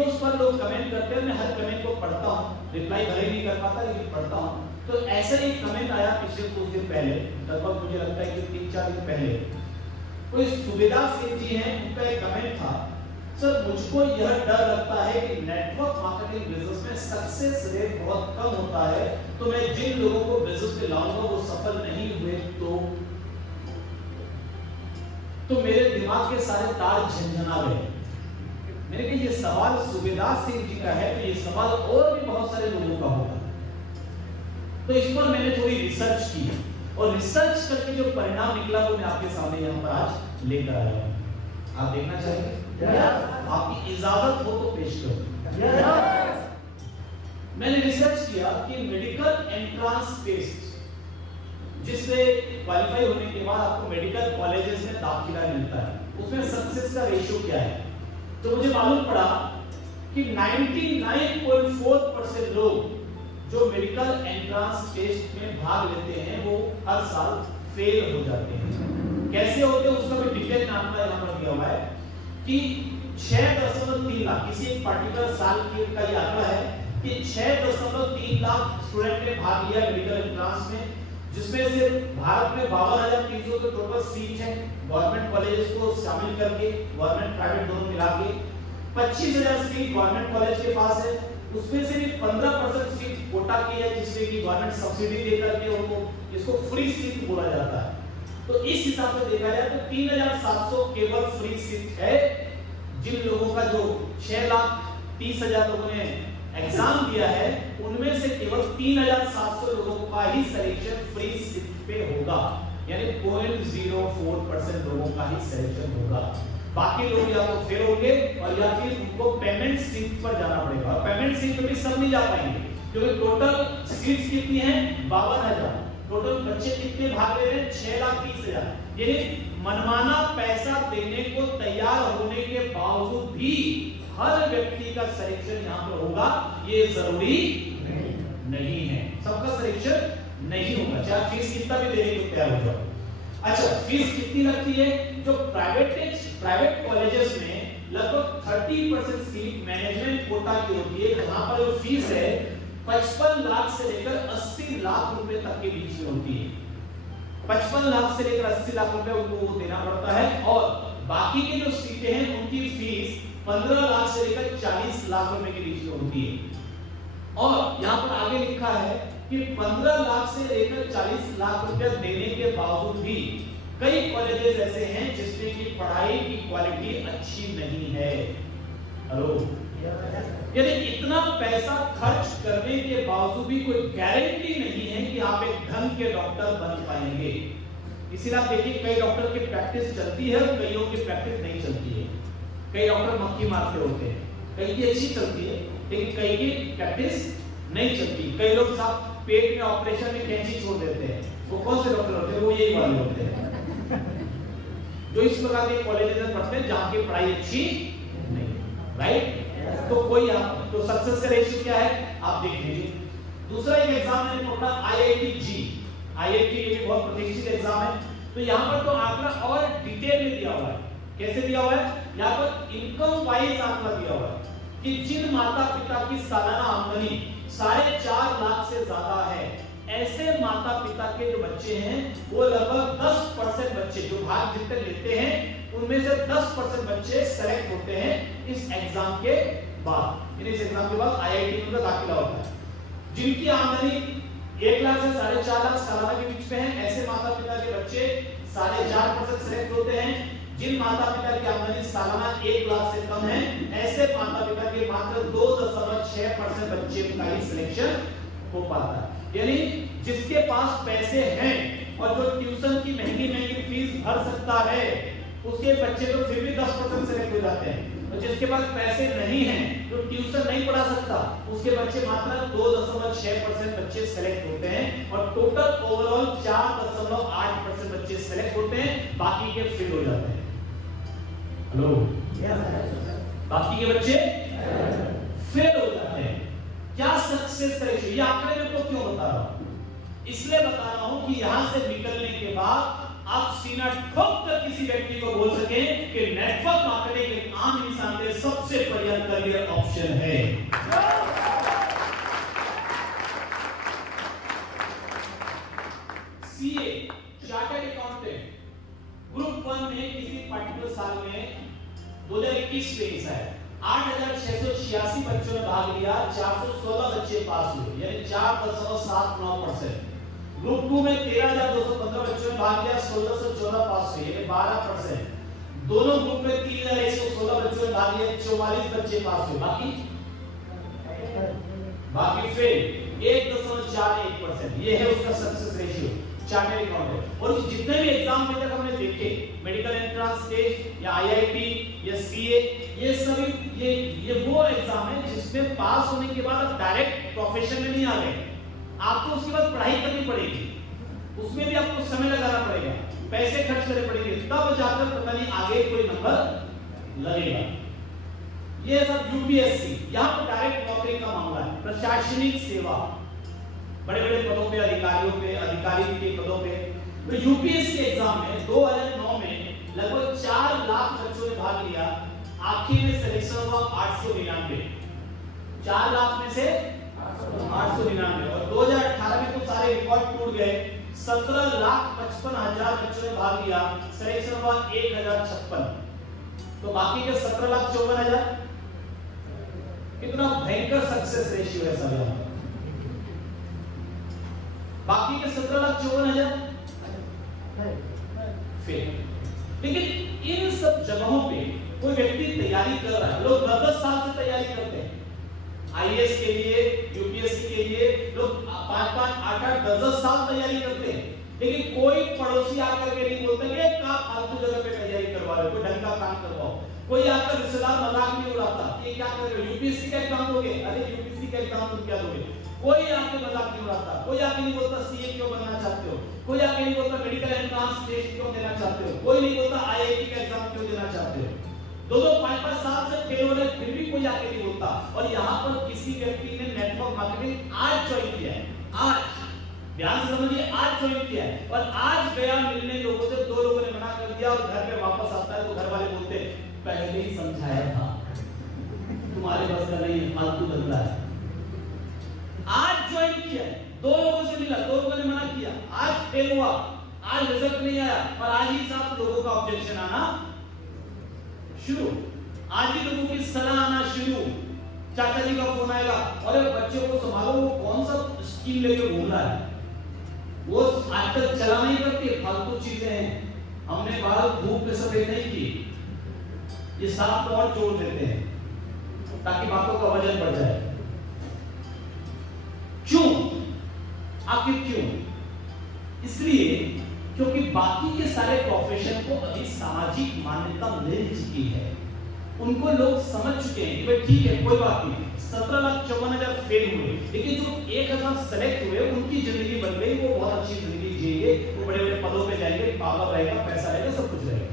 Videos पर लोग comment करते हैं, मैं हर कमेंट को पढ़ता हूँ, रिप्लाई भले ही नहीं कर पाता लेकिन पढ़ता हूँ। तो ऐसा ही कमेंट आया पिछले कुछ दिन पहले, लगभग मुझे लगता है कि 3-4 दिन पहले, कोई सुबेदार सिंह जी हैं, उनका एक कमेंट था, सर मुझको यह डर लगता है कि नेटवर्क मार्केटिंग बिजनेस में सक्सेस रेट बहुत कम होता है, तो मैं जिन लोगों को बिजनेस में लाऊंगा वो सफल नहीं हुए तो मेरे दिमाग के सारे तार झंझना गए। मैंने कहा ये सवाल सुबेदार सिंह जी का है, तो ये सवाल और भी बहुत सारे लोगों का होगा। तो इस पर मैंने थोड़ी रिसर्च की और रिसर्च करके जो परिणाम निकला वो मैं आपके सामने यहाँ पर आज लेकर आया हूँ। आप देखना चाहेंगे? आपकी इजाजत हो तो पेश करूँ। मैंने रिसर्च किया कि मेडिकल एंट्रेंस टेस्ट, जिससे क्वालिफाई होने के बाद आपको मेडिकल कॉलेजेस में दाखिला मिलता है, उसमें सक्सेस का रेशियो क्या है। तो मुझे मालूम पड़ा कि 99.4% लोग जो मेडिकल एंट्रेंस टेस्ट में भाग लेते हैं वो हर साल फेल हो जाते हैं। कैसे होते हैं उसका भी डिटेल आंकड़ा यहाँ पर दिया हुआ है कि 6.3 लाख, किसी एक पर्टिकुलर साल का ये आंकड़ा है कि 6.3 लाख स्टूडेंट ने भाग लिया मेडिकल एंट्रेंस में, जिसमें से भारत में 52,300 तो टोटल सीट है गवर्नमेंट कॉलेजेस को शामिल करके, गवर्नमेंट प्राइवेट दोनों मिला के 25,000 सीट गवर्नमेंट कॉलेज के पास है। उसमें से भी 15% सीट कोटा की है, जिसमें कि गवर्नमेंट सब्सिडी दे करके उनको, इसको फ्री सीट बोला जाता है। तो इस हिसाब से देखा जाए तो 3,700 केवल फ्री सीट है। जिन लोगों का जो 6,30,000 लोगों ने एग्जाम दिया है, उनमें से केवल 3,700 लोगों का ही सिलेक्शन फ्री सीट पे होगा, यानी 0.04% लोगों का ही सिलेक्शन होगा। बाकी लोग या तो फेल होंगे और या फिर उनको पेमेंट सीट पर जाना पड़ेगा। और पेमेंट सीट पे भी सब नहीं जा पाएंगे, क्योंकि टोटल सीट्स कितनी है? 52,000। टोटल बच्चे कितने भाग ले रहे हैं? 6,30,000। यानी मनमाना पैसा देने को तैयार होने के बावजूद भी हर व्यक्ति का सिलेक्शन यहाँ पर होगा, ये जरूरी नहीं है। सबका सिलेक्शन नहीं होगा, चाहे फीस कितना भी देने को तैयार हो जाओ। अच्छा, फीस कितनी लगती है? जो प्राइवेट कॉलेजेस में लगभग 30% सीट मैनेजमेंट कोटा की होती है, जहां पर जो फीस है 55 लाख से लेकर 80 लाख रुपए तक के बीच में होती है। 55 लाख से लेकर 80 लाख रुपए उनको देना पड़ता है, और बाकी की जो सीटें हैं उनकी फीस 15 लाख से लेकर 40 लाख रुपए के बीच में होती है। और यहाँ पर आगे लिखा है कि 15 लाख से लेकर 40 लाख रुपए देने के बावजूद भी कई कॉलेजेस ऐसे हैं जिसमें की पढ़ाई की क्वालिटी अच्छी नहीं है। हेलो, यानी इतना पैसा खर्च करने के बावजूद भी कोई गारंटी नहीं है कि आप एक ढंग के डॉक्टर बन पाएंगे। इसीलिए आप देखिए कई डॉक्टर की प्रैक्टिस चलती है और कईयों की प्रैक्टिस नहीं चलती है। कई डॉक्टर मक्खी मारते होते हैं, कई की अच्छी चलती है लेकिन कई की प्रैक्टिस नहीं चलती। कई लोग साहब पेट में ऑपरेशन में कैंची छोड़ देते हैं, वो कौन से डॉक्टर होते हैं? वो यही वाले होते हैं जो इस प्रकार के कॉलेज में पढ़ते हैं जहां की पढ़ाई अच्छी नहीं, राइट? तो कोई आप तो सक्सेस का रेशियो क्या है आप देख लीजिए। दूसरा एक एग्जाम मैंने पढ़ा IIT जी, IIT ये भी बहुत प्रतिष्ठित एग्जाम है। तो यहाँ पर तो आंकड़ा और डिटेल में दिया हुआ है। कैसे दिया हुआ है? यहाँ पर इनकम वाइज आंकड़ा दिया हुआ है कि जिन माता पिता की सालाना आमदनी 4.5 लाख से ज्यादा है, ऐसे माता पिता के जो बच्चे हैं वो लगभग 10% बच्चे जो भाग जितने लेते हैं उनमें से 10% बच्चे सेलेक्ट होते हैं इस एग्जाम के बाद। इस एग्जाम के बाद IIT में दाखिला होता है। जिनकी आमदनी 1 लाख से 4.5 लाख सालाना के बीच में है, ऐसे माता पिता के बच्चे 4.5% सेलेक्ट होते हैं। जिन माता पिता की आमदनी सालाना 1 लाख से कम है, ऐसे माता पिता के मात्र 2.6% बच्चे का ही सिलेक्शन हो पाता है। यानी जिसके पास पैसे हैं और जो ट्यूशन की महंगी फीस भर सकता है, उसके बच्चे तो फिर भी 10% सेलेक्ट हो जाते हैं। और जिसके पास पैसे नहीं हैं, जो ट्यूशन नहीं पढ़ा सकता, उसके बच्चे मात्र 2.6% बच्चे सेलेक्ट होते हैं। और टोटल ओवरऑल 4.8% बच्चे सेलेक्ट होते हैं, बाकी के फेल हो जाते हैं। हेलो, बाकी के बच्चे फेल हो जाते हैं। क्या सक्सेस रेशियो? ये आंकड़े में तो क्यों बता रहा हूं? इसलिए बता रहा हूं कि यहां से निकलने के बाद आप सीना ठोक कर किसी व्यक्ति को बोल सके कि नेटवर्क मार्केटिंग एक आम इंसान के सबसे बढ़िया करियर ऑप्शन ऑप्शन है। सीए चार्टर्ड अकाउंटेंट ग्रुप 1 में किसी पर्टिकुलर साल में 2021 में हिस्सा है 8,686 बच्चों ने भाग लिया, 416 बच्चे पास हुए, यानी 4.79%। ग्रुप 2 में 13,215 बच्चों ने भाग लिया, 1614 पास हुए, यानी 12%। दोनों ग्रुप में 3,116 बच्चों ने भाग लिया, 44 बच्चे पास हुए, बाकी फेल 1.41%। ये है उसका सक्सेस रेशियो चार्टर्ड अकाउंटेंट। और जितने भी एग्जाम में तक हमने देखे, मेडिकल एंट्रेंस टेस्ट या आईआईटी या सीए, ये सभी ये वो एग्जाम है जिसमें पास होने के बाद आप डायरेक्ट प्रोफेशन में नहीं आ गए, आपको उसके बाद पढ़ाई करनी पड़ेगी, उसमें भी आपको समय लगाना पड़ेगा, पैसे खर्च करने पड़ेंगे, तब जाकर पता नहीं आगे कोई नंबर लगेगा। ये सब यूपीएससी, यहाँ पर डायरेक्ट नौकरी का मामला है। प्रशासनिक सेवा, बड़े बड़े पदों पे, अधिकारी के पदों पे। तो यूपीएससी के एग्जाम में 2009 में लगभग 4 लाख बच्चों ने भाग लिया, आखिर में सिलेक्शन हुआ 899, 4 लाख में से 899। और 2018 में तो सारे रिकॉर्ड टूट गए, 17,55,000 बच्चों ने भाग लिया, सिलेक्शन हुआ 1,056। तो बाकी के 17,54,000, कितना भयंकर सक्सेस रेशियो है सब यहाँ। बाकी के 17,54,000 फेल। लेकिन इन सब जगहों पे कोई व्यक्ति तैयारी कर रहा है, लोग 10-10 साल से तैयारी करते हैं, आईएएस के लिए, यूपीएससी के लिए लोग 5-5, 8-8, 10-10 साल तैयारी करते हैं। लेकिन कोई पड़ोसी आकर के नहीं बोलता कि क्या फालतू जगह पे तैयारी करवा रहे हो, कोई ढंग का काम करवाओ। कोई आकर रिश्तेदार मजाक नहीं उड़ाता, ये क्या कर रहे हो, यूपीएससी का एग्जाम दोगे, अरे यूपीएससी का एग्जाम तुम क्या दोगे। कोई आके मजाक नहीं उड़ाता, कोई आके नहीं बोलता सीए क्यों बनना चाहते हो, कोई आके नहीं बोलता मेडिकल एंट्रेंस टेस्ट क्यों देना चाहते हो, कोई नहीं बोलता आईआईटी का एग्जाम क्यों देना चाहते हो। 2-5 साल से फेल हो रहे, फिर भी कोई आके नहीं बोलता। और यहाँ पर किसी व्यक्ति ने नेटवर्क मार्केटिंग आज ज्वाइन किया है, आज ध्यान से समझिए, आज ज्वाइन किया है, और आज गया मिलने लोगों से, 2 लोगों ने मना कर दिया, और घर पे वापस आता है तो घर वाले बोलते पहले ही समझाया था, तुम्हारे बस का नहीं है, फालतू बन रहा है। आज ज्वाइन किया, 2 लोगों से मिला, 2 लोगों ने मना किया, आज फेल हुआ, आज रिजल्ट नहीं आया, और आज ही साथ लोगों का ऑब्जेक्शन आना शुरू, आज ही लोगों की सलाह आना शुरू। चाचा जी का फोन आएगा, अरे बच्चों को संभालो, वो कौन सा स्कीम लेके घूम रहा है, वो आज तक चला नहीं करती, फालतू चीजें हैं, हमने बाहर धूप में सफेद नहीं की, ये सांप को और जोड़ देते हैं ताकि बातों का वजन बढ़ जाए। क्यों? आखिर क्यों? इसलिए क्योंकि बाकी के सारे प्रोफेशन को अभी सामाजिक मान्यता मिल चुकी है, उनको लोग समझ चुके हैं कि भाई ठीक है कोई बात नहीं, 17,54,000 फेल हुए, लेकिन जो 1,000 सेलेक्ट हुए उनकी जिंदगी बन गई, वो बहुत अच्छी जिंदगी जिएंगे, वो बड़े बड़े पदों पे जाएंगे, पावर रहेगा, पैसा रहेगा, सब कुछ रहेगा।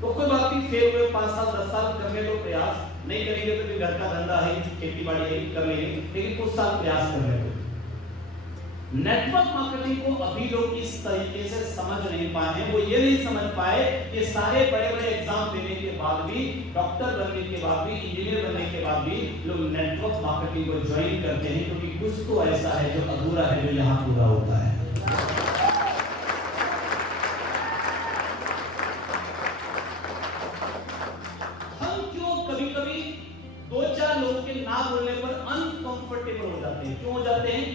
तो कोई बात नहीं, फेल हुए 5 साल 10 साल करने लो प्रयास, नहीं करेंगे तो फिर घर का धंधा है, खेती बाड़ी है, कर लेंगे, लेकिन कुछ साल प्रयास करने लो। नेटवर्क मार्केटिंग को अभी लोग इस तरीके से समझ नहीं पाए हैं, वो ये नहीं समझ पाए कि सारे बड़े बड़े एग्जाम देने के बाद भी, डॉक्टर बनने के बाद भी, इंजीनियर बनने के बाद भी लोग नेटवर्क मार्केटिंग को ज्वाइन करते हैं, क्योंकि कुछ तो ऐसा है जो अधूरा है, जो यहाँ पूरा होता है। हम क्यों कभी-कभी 2-4 लोगों के ना बोलने पर अनकंफर्टेबल हो जाते हैं? क्यों हो जाते हैं?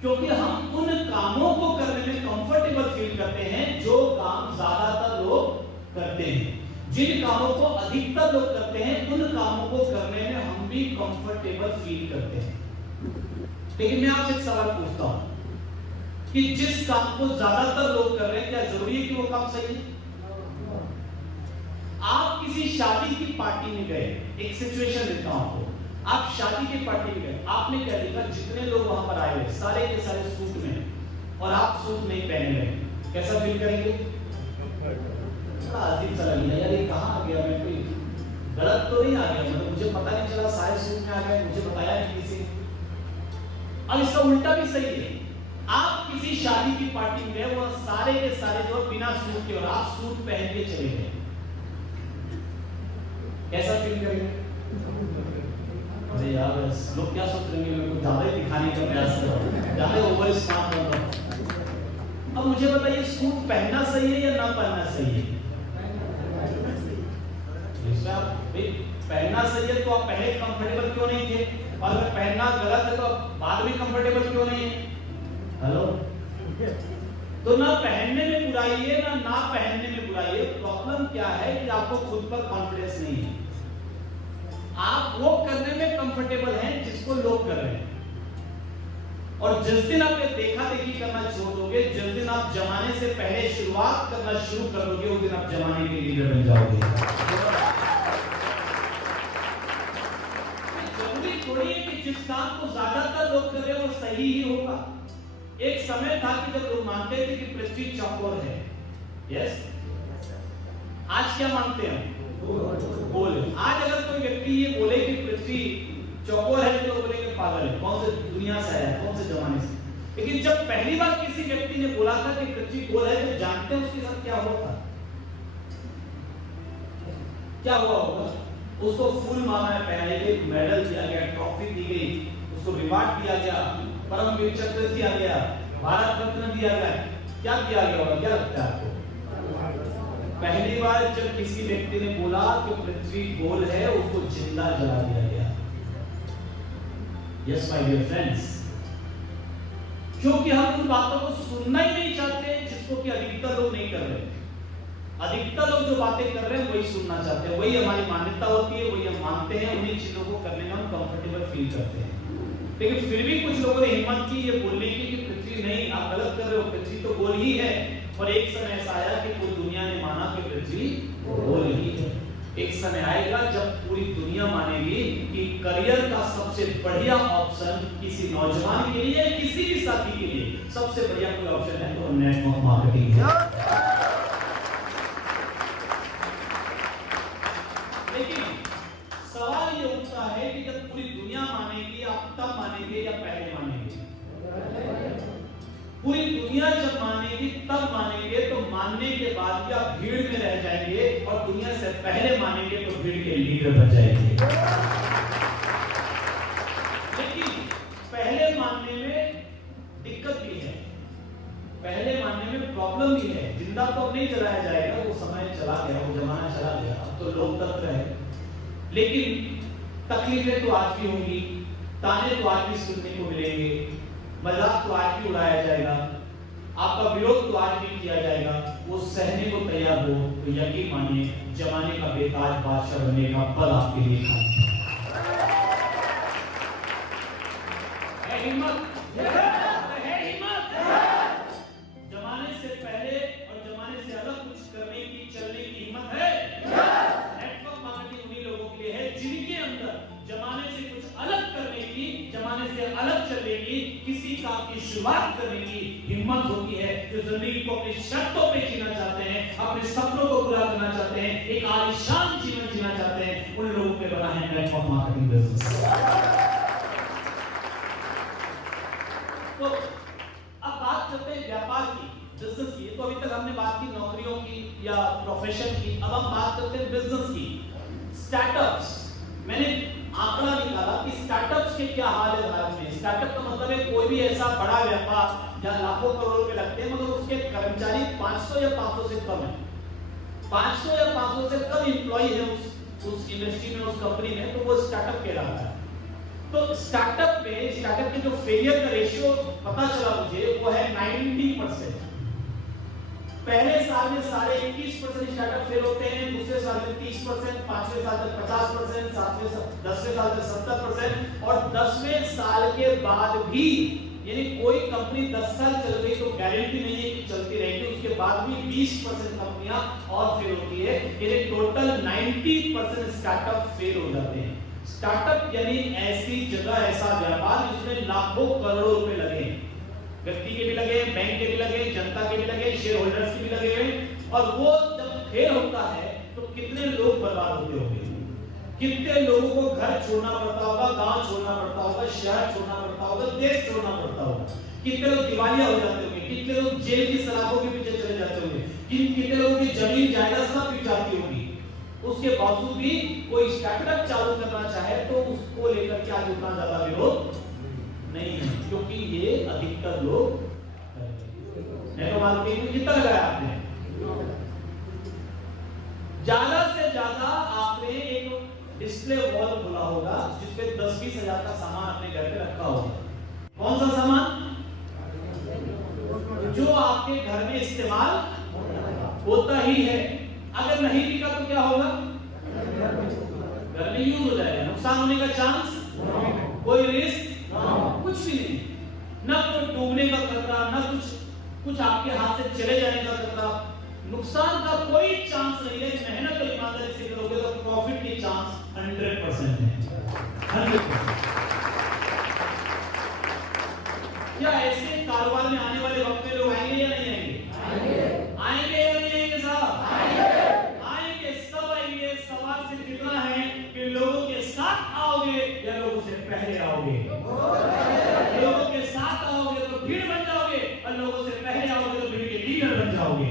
क्योंकि हम उन कामों को करने में कंफर्टेबल फील करते हैं जो काम ज्यादातर लोग करते हैं। जिन कामों को अधिकतर लोग करते हैं, उन कामों को करने में हम भी कंफर्टेबल फील करते हैं। लेकिन मैं आपसे एक सवाल पूछता हूं कि जिस काम को ज्यादातर लोग कर रहे हैं, क्या जरूरी है कि वो काम सही है? आप किसी शादी की पार्टी में गए, एक सिचुएशन देता हूं आपको, आप शादी की पार्टी में गए, आपने क्या देखा, जितने लोग वहां पर आए हुए सारे के सारे सूट में, और आप सूट नहीं पहने हुए, कैसा फील करेंगे? बड़ा अजीब सा लगेगा, यार ये कहां आ गया, मैं कोई गलत तो नहीं आ गया, मतलब मुझे पता नहीं चला, सारे सूट में आ गए, मुझे बताया नहीं किसी। अब इसका उल्टा भी सही है, आप किसी शादी की पार्टी में गए, वो सारे के सारे जो बिना सूट के, और आप सूट पहन के चले गए, कैसा फील करेंगे? यार, लोग क्या सोच रहे हैं, मेरे को ज्यादा ही दिखाने का प्रयास कर रहा हूं, ज्यादा ओवर स्मार्ट कर रहा हूं। अब मुझे बताइए, सूट पहनना सही है या ना पहनना सही है? पहनना सही है तो आप पहले कंफर्टेबल क्यों नहीं थे, और अगर पहनना गलत है तो आप बाद में कंफर्टेबल क्यों नहीं है? हेलो, तो ना पहनने में बुराई है ना पहनने में बुराई है। प्रॉब्लम क्या है कि आपको खुद पर कॉन्फिडेंस नहीं है। आप वो करने में कंफर्टेबल हैं जिसको लोग कर रहे हैं, और जिस दिन आप ये देखा देखी करना छोड़ दोगे, जिस दिन आप जमाने से पहले शुरुआत करना शुरू कर दोगे, उस दिन आप जमाने के लीडर बन जाओगे। जरूरी थोड़ी है कि जिस काम को ज्यादातर लोग कर रहे हैं वो सही ही होगा। एक समय था कि जब लोग मानते थे कि पृथ्वी चौकोर है। यस, आज क्या मानते हैं? गोल। आज अगर कोई व्यक्ति ये बोले कि पृथ्वी चौकोर है तो बोलेंगे पागल है, कौन से दुनिया से आया, कौन से जमाने से। लेकिन जब पहली बार किसी व्यक्ति ने बोला था कि पृथ्वी गोल है, तो जानते हैं उसके साथ क्या हुआ था? क्या हुआ होगा? उसको फूल माला पहनाई गई, मेडल दिया गया, ट्रॉफी दी गई, उसको रिवार्ड दिया गया, परमवीर चक्र दिया गया, भारत रत्न दिया गया। क्या दिया गया होगा, क्या लगता है आपको? पहली बार जब किसी व्यक्ति ने बोला कि पृथ्वी गोल है, उसको जिंदा जला दिया गया। यस माय डियर फ्रेंड्स, क्योंकि हम उन बातों को सुनना ही नहीं चाहते जिसको कि अधिकतर लोग नहीं कर रहे। अधिकतर लोग जो बातें कर रहे हैं वही सुनना चाहते हैं, वही हमारी मान्यता होती है, वही हम मानते हैं, उन्हीं चीजों को करने में हम कंफर्टेबल फील करते हैं। लेकिन फिर भी कुछ लोगों ने हिम्मत की ये बोलने की कि पृथ्वी नहीं, आप गलत कर रहे हो, पृथ्वी तो गोल ही है। और एक समय ऐसा आया कि पूरी दुनिया ने माना कि पृथ्वी गोल ही है। एक समय आएगा जब पूरी दुनिया मानेगी कि करियर का सबसे बढ़िया ऑप्शन किसी नौजवान के लिए, किसी भी साथी के लिए सबसे बढ़िया कोई ऑप्शन है तो नेटवर्क मार्केटिंग है। लेकिन सवाल ये उठता है कि जब पूरी दुनिया मानेगी, आप तब मानेंगे या पहले मानेंगे? पूरी दुनिया जब मानेगी तब मानेंगे, तो मानने के बाद भी आप भीड़ में रह जाएंगे, और दुनिया से पहले मानेंगे तो भीड़ के लीडर बन जाएंगे। लेकिन पहले मानने में दिक्कत भी है, पहले मानने में प्रॉब्लम भी है। जिंदा तो अब नहीं जलाया जाएगा, वो समय चला गया, वो जमाना चला गया, अब तो लोकतंत्र है। लेकिन तकलीफें तो आज भी होंगी, ताने तो आज भी सुनने को मिलेंगे, मजाक तो आज भी उड़ाया जाएगा, आपका विरोध तो आज भी किया जाएगा। वो सहने को तैयार हो तो यकीन मानिए, जमाने का बेताज बादशाह बनने का पद आपके लिए है। हिम्मत है, हिम्मत जमाने से पहले और जमाने से अलग कुछ करने की, चलने की हिम्मत है। नेटवर्क मार्केटिंग उन्हीं लोगों के लिए है जिनके अंदर जमाने से कुछ अलग करने की, जमाने से अलग चलने की, किसी काम की शुरुआत करने की हिम्मत होती है, जो जिंदगी को अपनी शर्तों पे जीना चाहते हैं, अपने सपनों को पूरा करना चाहते हैं, एक आलीशान जीवन जीना चाहते हैं। उन लोगों पे बना है नेटवर्क मार्केटिंग बिजनेस। तो अब बात करते हैं व्यापार की, बिजनेस की। तो अभी तक हमने बात की नौकरियों की या प्रोफेशन की, अब हम बात करते हैं बिजनेस की, स्टार्टअप्स। मैंने आंकड़ा निकाला कि स्टार्टअप्स के क्या हाल है भारत में। स्टार्टअप का मतलब है कोई भी ऐसा बड़ा व्यापार जहां लाखों करोड़ रुपए लगते हैं, मगर उसके कर्मचारी 500 या 500 से कम है। 500 या 500 से कम एम्प्लॉय है उस इंडस्ट्री में, उस कंपनी में, तो वो स्टार्टअप कहलाता है। तो स्टार्टअप के जो फेलियर का रेशियो पता चला मुझे, वो है 90%। पहले साल में साढ़े 21% स्टार्टअप फेल होते हैं, दूसरे साल में 30%, पांचवें साल में 50%, दसवें साल में 70%, और 10वें साल के बाद भी, यानी कोई कंपनी 10 साल चल गई तो गारंटी नहीं है कि चलती रहेगी, उसके बाद भी 20% कंपनियां और फेल होती है। यानी टोटल 90% स्टार्टअप फेल हो जाते हैं। स्टार्टअप यानी ऐसी जगह, ऐसा व्यापार जिसमें लाखों करोड़ों रुपए लगे, व्यक्ति के भी लगे, बैंक के भी लगे, जनता के भी लगे, शेयर होल्डर्स के भी लगे हुए, और वो जब फेल होता है तो कितने लोग बर्बाद होते होंगे, कितने लोगों को घर छोड़ना पड़ता होगा, गांव छोड़ना पड़ता होगा, शहर छोड़ना पड़ता होगा, देश छोड़ना पड़ता होगा, कितने लोग दिवालिया हो जाते होंगे, कितने लोग जेल की सलाखों के पीछे चले जाते होंगे, कितने लोगों की जमीन जायदाद सब बिक जाती होगी। उसके बावजूद भी कोई स्टार्टअप चालू करना चाहे तो उसको लेकर करके आज उतना ज्यादा विरोध नहीं है, क्योंकि ये अधिकतर लोग नेटवर्क मार्केटिंग में कितना लगाया आपने? ज्यादा से ज्यादा आपने एक डिस्प्ले वॉल खोला होगा जिसपे 10-20 हजार का सामान अपने घर पे रखा होगा। कौन सा सामान? जो आपके घर में इस्तेमाल होता ही है। अगर नहीं बिका तो क्या होगा? घर में यूज हो जाएगा, नुकसान होने का चांस, कोई रिस्क कुछ भी नहीं, ना कोई डूबने का खतरा, ना कुछ आपके हाथ से चले जाने का खतरा, नुकसान का कोई चांस नहीं है। मेहनत और ईमानदारी से करोगे तो प्रॉफिट की चांस 100% है, 100%। क्या ऐसे कारोबार में आने वाले वक्त में लोग आएंगे या नहीं आएंगे? आएंगे या नहीं आएंगे साहब? आएंगे, सब आएंगे। सवाल सिर्फ इतना है कि लोगों के साथ आओगे या लोगों से पहले आओगे। लोगों के साथ आओगे तो भीड़ बन जाओगे, और लोगों से पहले आओगे तो भीड़ के लीडर बन जाओगे।